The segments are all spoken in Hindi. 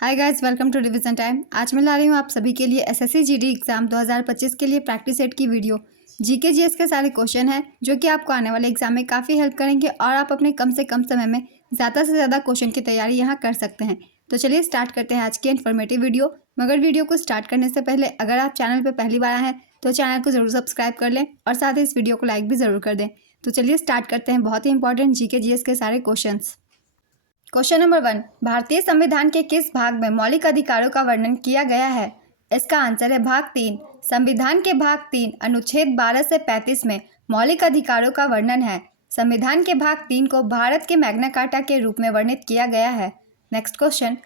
Hi guys, welcome to revision time. आज मैं ला रही हूँ आप सभी के लिए एसएससी जीडी एग्जाम 2025 के लिए प्रैक्टिस सेट की वीडियो। जीके जीएस के सारे क्वेश्चन हैं जो कि आपको आने वाले एग्जाम में काफ़ी हेल्प करेंगे और आप अपने कम से कम समय में ज़्यादा से ज़्यादा क्वेश्चन की तैयारी यहाँ कर सकते हैं। तो चलिए स्टार्ट करते हैं आज की इन्फॉर्मेटिव वीडियो। मगर वीडियो को स्टार्ट करने से पहले अगर आप चैनल पर पहली बार आए हैं तो चैनल को ज़रूर सब्सक्राइब कर लें और साथ ही इस वीडियो को लाइक भी ज़रूर कर दें। तो चलिए स्टार्ट करते हैं बहुत ही इंपॉर्टेंट जीके जीएस के सारे क्वेश्चन। क्वेश्चन नंबर 1, भारतीय संविधान के किस भाग में मौलिक अधिकारों का वर्णन किया गया है? इसका आंसर है भाग 3। संविधान के भाग 3 अनुच्छेद 12 से 35 में मौलिक अधिकारों का वर्णन है। संविधान के भाग 3 को भारत के मैग्ना कार्टा के रूप में वर्णित किया गया है। नेक्स्ट क्वेश्चन,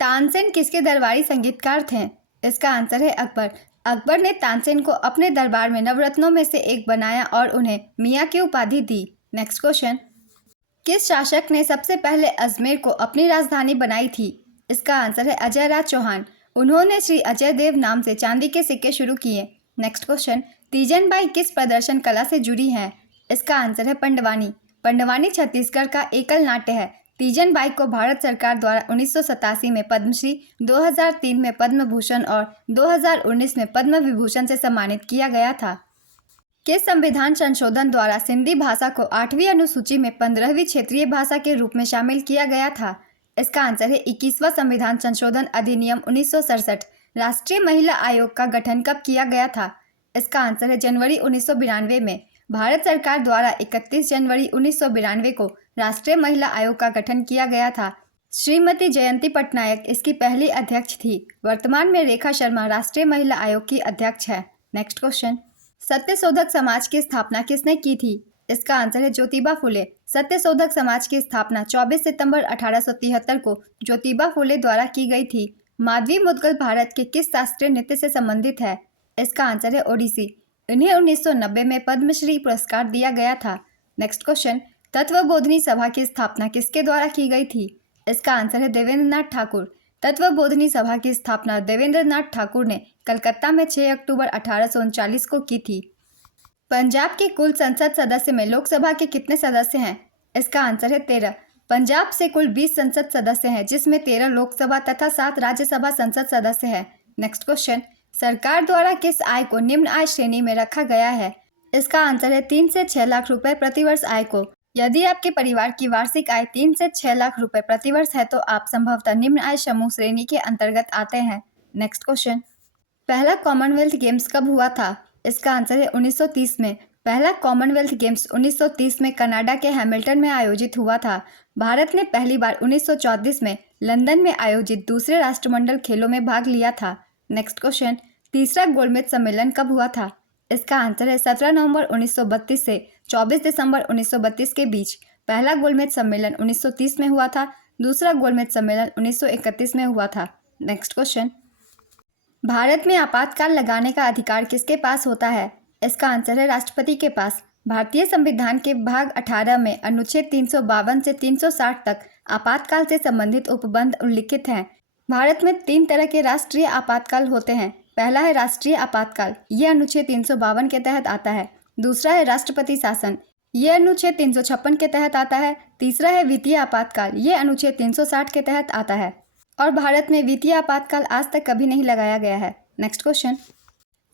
तानसेन किसके दरबारी संगीतकार थे? इसका आंसर है अकबर। अकबर ने तानसेन को अपने दरबार में नवरत्नों में से एक बनाया और उन्हें मियाँ की उपाधि दी। नेक्स्ट क्वेश्चन, किस शासक ने सबसे पहले अजमेर को अपनी राजधानी बनाई थी? इसका आंसर है अजय राज चौहान। उन्होंने श्री अजय देव नाम से चांदी के सिक्के शुरू किए। नेक्स्ट क्वेश्चन, तीजन बाई किस प्रदर्शन कला से जुड़ी हैं? इसका आंसर है पंडवानी। पंडवानी छत्तीसगढ़ का एकल नाट्य है। तीजन बाई को भारत सरकार द्वारा 1987 में पद्मश्री, 2003 में पद्म भूषण और 2019 में पद्म विभूषण से सम्मानित किया गया था। किस संविधान संशोधन द्वारा सिंधी भाषा को 8वीं अनुसूची में 15वीं क्षेत्रीय भाषा के रूप में शामिल किया गया था? इसका आंसर है 21वां संविधान संशोधन अधिनियम 1967। राष्ट्रीय महिला आयोग का गठन कब किया गया था? इसका आंसर है जनवरी 1992 में। भारत सरकार द्वारा 31 जनवरी 1992 को राष्ट्रीय महिला आयोग का गठन किया गया था। श्रीमती जयंती पटनायक इसकी पहली अध्यक्ष थी। वर्तमान में रेखा शर्मा राष्ट्रीय महिला आयोग की अध्यक्ष है। नेक्स्ट क्वेश्चन, सत्यशोधक समाज की स्थापना किसने की थी? इसका आंसर है ज्योतिबा फुले। सत्यशोधक समाज की स्थापना 24 सितंबर 1873 को ज्योतिबा फुले द्वारा की गई थी। माधवी मुद्गल भारत के किस शास्त्रीय नृत्य से संबंधित है? इसका आंसर है ओडिसी। इन्हें 1990 में पद्मश्री पुरस्कार दिया गया था। नेक्स्ट क्वेश्चन, तत्वबोधिनी सभा की स्थापना किसके द्वारा की गई थी? इसका आंसर है देवेंद्र नाथ ठाकुर। तत्वबोधिनी सभा की स्थापना देवेंद्र नाथ ठाकुर ने कलकत्ता में 6 अक्टूबर 1839 को की थी। पंजाब के कुल संसद सदस्य में लोकसभा के कितने सदस्य हैं? इसका आंसर है 13। पंजाब से कुल 20 संसद सदस्य हैं, जिसमें 13 लोकसभा तथा 7 राज्यसभा संसद सदस्य हैं। नेक्स्ट क्वेश्चन, सरकार द्वारा किस आय को निम्न आय श्रेणी में रखा गया है? इसका आंसर है 3 से 6 लाख रुपए प्रतिवर्ष आय को। यदि आपके परिवार की वार्षिक आय 3 से 6 लाख रुपए प्रतिवर्ष है तो आप संभवतः निम्न आय समूह श्रेणी के अंतर्गत आते हैं। नेक्स्ट क्वेश्चन, पहला कॉमनवेल्थ गेम्स कब हुआ था? इसका आंसर है 1930 में। पहला कॉमनवेल्थ गेम्स 1930 में कनाडा के हैमिल्टन में आयोजित हुआ था। भारत ने पहली बार 1934 में लंदन में आयोजित दूसरे राष्ट्रमंडल खेलों में भाग लिया था। नेक्स्ट क्वेश्चन, तीसरा गोलमेज सम्मेलन कब हुआ था? इसका आंसर है 17 नवंबर 1932 से 24 दिसंबर 1932 के बीच। पहला गोलमेज सम्मेलन 1930 में हुआ था। दूसरा गोलमेज सम्मेलन 1931 में हुआ था। नेक्स्ट क्वेश्चन, भारत में आपातकाल लगाने का अधिकार किसके पास होता है? इसका आंसर है राष्ट्रपति के पास। भारतीय संविधान के भाग 18 में अनुच्छेद 352 से 360 तक आपातकाल से संबंधित उपबंध उल्लिखित हैं। भारत में 3 तरह के राष्ट्रीय आपातकाल होते हैं। पहला है राष्ट्रीय आपातकाल, ये अनुच्छेद 352 के तहत आता है। दूसरा है राष्ट्रपति शासन, ये अनुच्छेद 356 के तहत आता है। तीसरा है वित्तीय आपातकाल, ये अनुच्छेद 360 के तहत आता है। और भारत में वित्तीय आपातकाल आज तक कभी नहीं लगाया गया है। नेक्स्ट क्वेश्चन,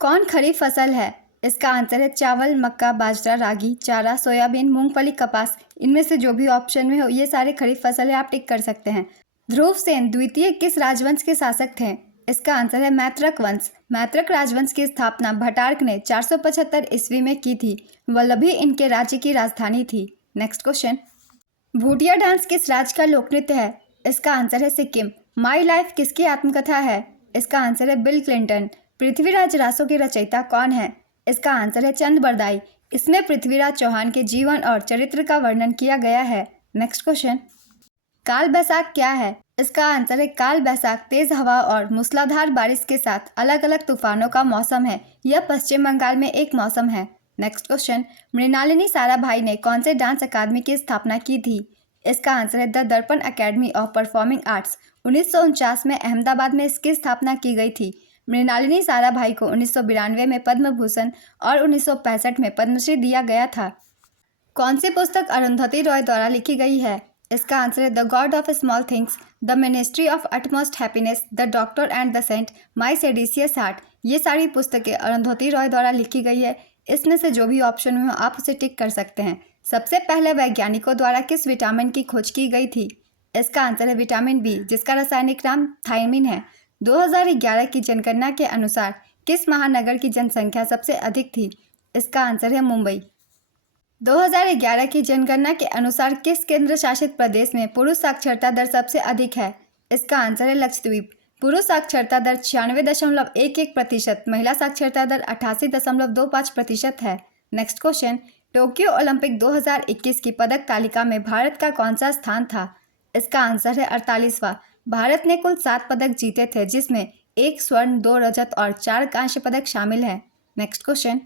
कौन खरीफ फसल है? इसका आंसर है चावल, मक्का, बाजरा, रागी, चारा, सोयाबीन, मूंगफली, कपास। इनमें से जो भी ऑप्शन में हो ये सारे खरीफ फसल है, आप टिक कर सकते हैं। ध्रुव सेन द्वितीय किस राजवंश के शासक थे? इसका आंसर है मैत्रक वंश। मैत्रक राजवंश की स्थापना भटार्क ने 475 ईस्वी में की थी। वल्लभी इनके राज्य की राजधानी थी। नेक्स्ट क्वेश्चन, भूटिया डांस किस राज्य का लोक नृत्य है? इसका आंसर है सिक्किम। माई लाइफ किसकी आत्मकथा है? इसका आंसर है बिल क्लिंटन। पृथ्वीराज रासो के रचयिता कौन है? इसका आंसर है चंद बरदाई। इसमें पृथ्वीराज चौहान के जीवन और चरित्र का वर्णन किया गया है। नेक्स्ट क्वेश्चन, काल बैसाख क्या है? इसका आंसर है काल बैसाख तेज हवा और मूसलाधार बारिश के साथ अलग अलग तूफानों का मौसम है। यह पश्चिम बंगाल में एक मौसम है। नेक्स्ट क्वेश्चन, मृणालिनी साराभाई ने कौन से डांस अकादमी की स्थापना की थी? इसका आंसर है द दर्पण अकेडमी ऑफ परफॉर्मिंग आर्ट्स। 1949 में अहमदाबाद में इसकी स्थापना की गई थी। मृणालिनी साराभाई को 1992 में पद्म भूषण और 1965 में पद्मश्री दिया गया था। कौन सी पुस्तक अरुंधति रॉय द्वारा लिखी गई है? इसका आंसर है the God of small things. The ministry of utmost happiness, the doctor and the saint, my seditious heart. ये सारी पुस्तकें अरुंधति रॉय द्वारा लिखी गई है। इसमें से जो भी ऑप्शन में हो आप उसे टिक कर सकते हैं। सबसे पहले वैज्ञानिकों द्वारा किस विटामिन की खोज की गई थी? इसका आंसर है विटामिन बी, जिसका रासायनिक नाम थायमिन है। 2011 की जनगणना के अनुसार किस महानगर की जनसंख्या सबसे अधिक थी? इसका आंसर है मुंबई। 2011 की जनगणना के अनुसार किस केंद्र शासित प्रदेश में पुरुष साक्षरता दर सबसे अधिक है? इसका आंसर है लक्षद्वीप। पुरुष साक्षरता दर 96.11%, महिला साक्षरता दर 88.25% है। नेक्स्ट क्वेश्चन, टोक्यो ओलंपिक 2021 की पदक तालिका में भारत का कौन सा स्थान था? इसका आंसर है 48वां। भारत ने कुल 7 पदक जीते थे, जिसमें 1 स्वर्ण, 2 रजत और 4 कांस्य पदक शामिल है। नेक्स्ट क्वेश्चन,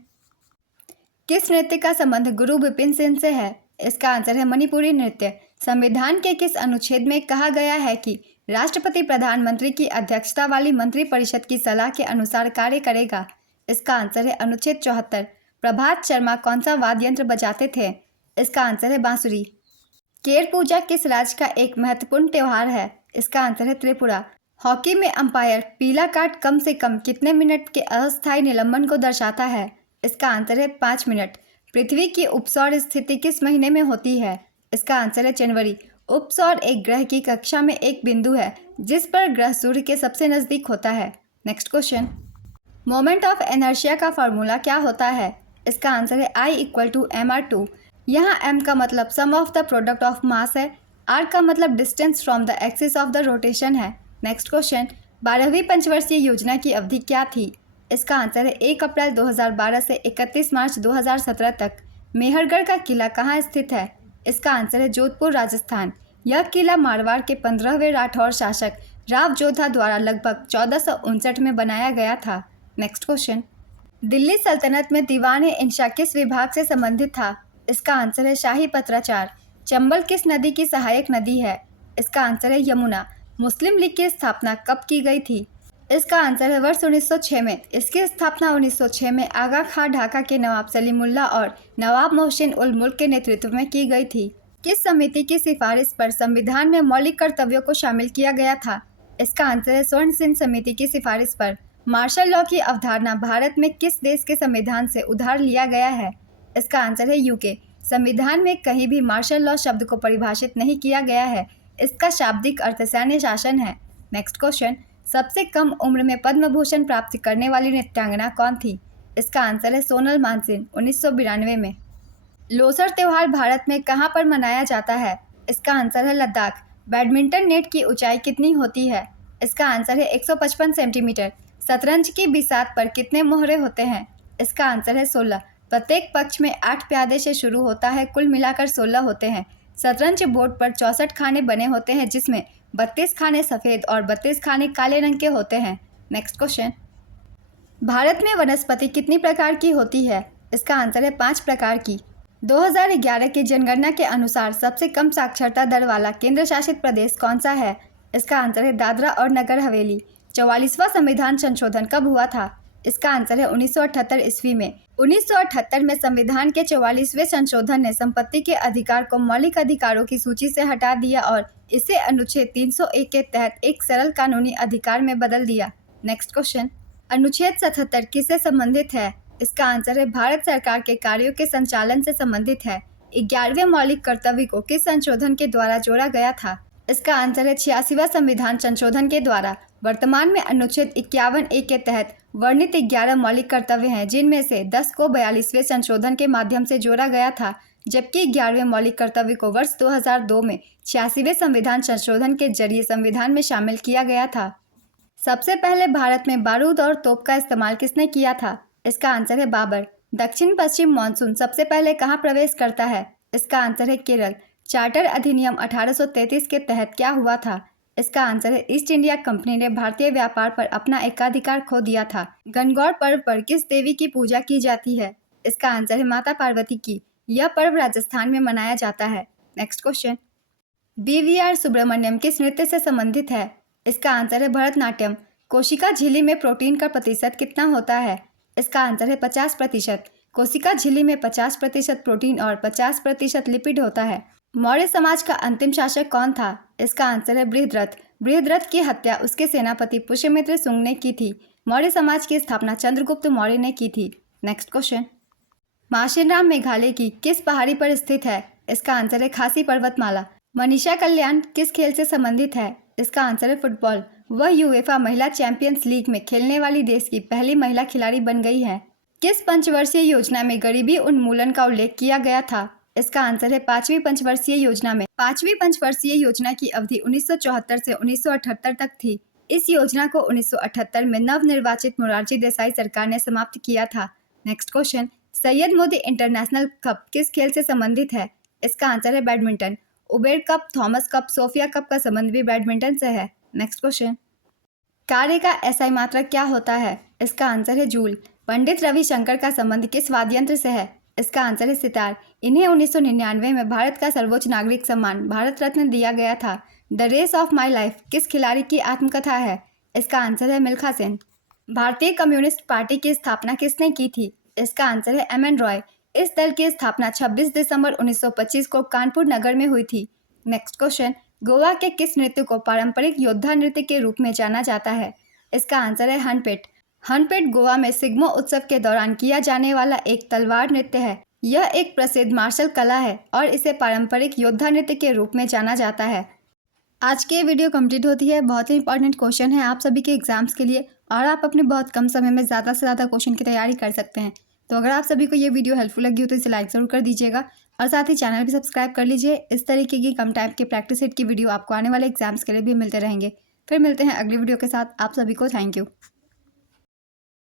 किस नृत्य का संबंध गुरु विपिन सिंह से है? इसका आंसर है मणिपुरी नृत्य। संविधान के किस अनुच्छेद में कहा गया है कि राष्ट्रपति प्रधानमंत्री की अध्यक्षता वाली मंत्रिपरिषद की सलाह के अनुसार कार्य करेगा? इसका आंसर है अनुच्छेद 74। प्रभात शर्मा कौन सा वाद्य यंत्र बजाते थे? इसका आंसर है बांसुरी। केर पूजा किस राज्य का एक महत्वपूर्ण त्यौहार है? इसका आंसर है त्रिपुरा। हॉकी में अंपायर पीला कार्ड कम से कम कितने मिनट के अस्थायी निलंबन को दर्शाता है? इसका आंसर है 5 मिनट। पृथ्वी की उपसौर स्थिति किस महीने में होती है? इसका आंसर है जनवरी। उपसौर एक ग्रह की कक्षा में एक बिंदु है जिस पर ग्रह सूर्य के सबसे नज़दीक होता है। Next question, moment of inertia का फॉर्मूला क्या होता है? इसका आंसर है I=mr2। यहाँ m का मतलब sum of the product of mass है, r का मतलब distance from the axis of the rotation है। नेक्स्ट क्वेश्चन, 12वीं पंचवर्षीय योजना की अवधि क्या थी? इसका आंसर है 1 अप्रैल 2012 से 31 मार्च 2017 तक। मेहरगढ़ का किला कहाँ स्थित है? इसका आंसर है जोधपुर, राजस्थान। यह किला मारवाड़ के 15वें राठौर शासक राव जोधा द्वारा लगभग 1459 में बनाया गया था। नेक्स्ट क्वेश्चन, दिल्ली सल्तनत में दीवान-ए-इंशा किस विभाग से संबंधित था? इसका आंसर है शाही पत्राचार। चंबल किस नदी की सहायक नदी है? इसका आंसर है यमुना। मुस्लिम लीग की स्थापना कब की गई थी? इसका आंसर है वर्ष 1906 में। इसकी स्थापना 1906 में आगा खां ढाका के नवाब सलीमुल्लाह और नवाब मोहसिन उल मुल्क के नेतृत्व में की गई थी। किस समिति की सिफारिश पर संविधान में मौलिक कर्तव्यों को शामिल किया गया था? इसका आंसर है स्वर्ण सिंह समिति की सिफारिश पर। मार्शल लॉ की अवधारणा भारत में किस देश के संविधान से उधार लिया गया है? इसका आंसर है यूके। संविधान में कहीं भी मार्शल लॉ शब्द को परिभाषित नहीं किया गया है। इसका शाब्दिक अर्थ सैन्य शासन है। नेक्स्ट क्वेश्चन, सबसे कम उम्र में पद्म भूषण प्राप्त करने वाली नृत्यांगना कौन थी? इसका आंसर है सोनल मानसिंह, 1992 में। लोसर त्यौहार भारत में कहाँ पर मनाया जाता है? इसका आंसर है लद्दाख। बैडमिंटन नेट की ऊंचाई कितनी होती है? इसका आंसर है 155 सेंटीमीटर। शतरंज की बिसात पर कितने मोहरे होते हैं? इसका आंसर है 16। प्रत्येक पक्ष में 8 प्यादे से शुरू होता है, कुल मिलाकर 16 होते हैं। शतरंज बोर्ड पर 64 खाने बने होते हैं, जिसमें 32 खाने सफ़ेद और 32 खाने काले रंग के होते हैं। नेक्स्ट क्वेश्चन, भारत में वनस्पति कितनी प्रकार की होती है? इसका आंसर है 5 प्रकार की। 2011 की जनगणना के अनुसार सबसे कम साक्षरता दर वाला केंद्र शासित प्रदेश कौन सा है? इसका आंसर है दादरा और नगर हवेली। 44वां संविधान संशोधन कब हुआ था? इसका आंसर है 1978 ईस्वी में। 1978 में संविधान के 44वें संशोधन ने संपत्ति के अधिकार को मौलिक अधिकारों की सूची से हटा दिया और इसे अनुच्छेद 301 के तहत एक सरल कानूनी अधिकार में बदल दिया। नेक्स्ट क्वेश्चन, अनुच्छेद 77 किससे संबंधित है? इसका आंसर है भारत सरकार के कार्यों के संचालन से संबंधित है। 11वें मौलिक कर्तव्य को किस संशोधन के द्वारा जोड़ा गया था? इसका आंसर है 86वां संविधान संशोधन के द्वारा। वर्तमान में अनुच्छेद 51A के तहत वर्णित 11 मौलिक कर्तव्य हैं, जिनमें से 10 को 42वें संशोधन के माध्यम से जोड़ा गया था, जबकि 11वें मौलिक कर्तव्य को वर्ष 2002 में 86वें संविधान संशोधन के जरिए संविधान में शामिल किया गया था। सबसे पहले भारत में बारूद और तोप का इस्तेमाल किसने किया था? इसका आंसर है बाबर। दक्षिण पश्चिम मानसून सबसे पहले कहाँ प्रवेश करता है? इसका आंसर है केरल। चार्टर अधिनियम 1833 के तहत क्या हुआ था? इसका आंसर है ईस्ट इंडिया कंपनी ने भारतीय व्यापार पर अपना एकाधिकार खो दिया था। गणगौर पर्व पर किस देवी की पूजा की जाती है? इसका आंसर है माता पार्वती की। यह पर्व राजस्थान में मनाया जाता है। नेक्स्ट क्वेश्चन, BVR सुब्रमण्यम किस नृत्य से संबंधित है? इसका आंसर है भरतनाट्यम। कोशिका झिल्ली में प्रोटीन का प्रतिशत कितना होता है? इसका आंसर है 50%। कोशिका झिल्ली में 50% प्रोटीन और 50% लिपिड होता है। मौर्य समाज का अंतिम शासक कौन था? इसका आंसर है बृहद्रथ। बृहद्रथ की हत्या उसके सेनापति पुष्यमित्र शुंग ने की थी। मौर्य समाज की स्थापना चंद्रगुप्त मौर्य ने की थी। नेक्स्ट क्वेश्चन, माशिनराम मेघालय की किस पहाड़ी पर स्थित है? इसका आंसर है खासी पर्वतमाला। मनीषा कल्याण किस खेल से संबंधित है? इसका आंसर है फुटबॉल। वह यूएफा महिला चैंपियंस लीग में खेलने वाली देश की पहली महिला खिलाड़ी बन गई है। किस पंचवर्षीय योजना में गरीबी उन्मूलन का उल्लेख किया गया था? इसका आंसर है 5वीं पंचवर्षीय योजना में। 5वीं पंचवर्षीय योजना की अवधि 1974 से 1978 तक थी। इस योजना को 1978 में नवनिर्वाचित मोरारजी देसाई सरकार ने समाप्त किया था। Next question, Syed Modi international cup किस खेल से संबंधित है? इसका आंसर है badminton. Uber cup, Thomas cup, Sophia cup का संबंध भी बैडमिंटन से है। नेक्स्ट क्वेश्चन, कार्य का एसआई मात्रक क्या होता है? इसका आंसर है जूल। पंडित रविशंकर का संबंध किस वाद्ययंत्र से है? इसका आंसर है सितार। इन्हें 1999 में भारत का सर्वोच्च नागरिक सम्मान भारत रत्न दिया गया था। The race of my life किस खिलाड़ी की आत्मकथा है? इसका आंसर है मिल्खा सेन। भारतीय कम्युनिस्ट पार्टी की स्थापना किसने की थी? इसका आंसर है एम एन रॉय। इस दल की स्थापना 26 दिसंबर 1925 को कानपुर नगर में हुई थी। नेक्स्ट क्वेश्चन, गोवा के किस नृत्य को पारंपरिक योद्धा नृत्य के रूप में जाना जाता है? इसका आंसर है हनपेट। हनपेट गोवा में सिग्मो उत्सव के दौरान किया जाने वाला एक तलवार नृत्य है। यह एक प्रसिद्ध मार्शल कला है और इसे पारंपरिक योद्धा नृत्य के रूप में जाना जाता है। आज की ये वीडियो कंप्लीट होती है। बहुत ही इंपॉर्टेंट क्वेश्चन है आप सभी के एग्जाम्स के लिए और आप अपने बहुत कम समय में ज़्यादा से ज़्यादा क्वेश्चन की तैयारी कर सकते हैं। तो अगर आप सभी को ये वीडियो हेल्पफुल लगी हो तो इसे लाइक ज़रूर कर दीजिएगा और साथ ही चैनल भी सब्सक्राइब कर लीजिए। इस तरीके की कम टाइम के प्रैक्टिस सेट की वीडियो आपको आने वाले एग्जाम्स के लिए भी मिलते रहेंगे। फिर मिलते हैं अगली वीडियो के साथ। आप सभी को थैंक यू।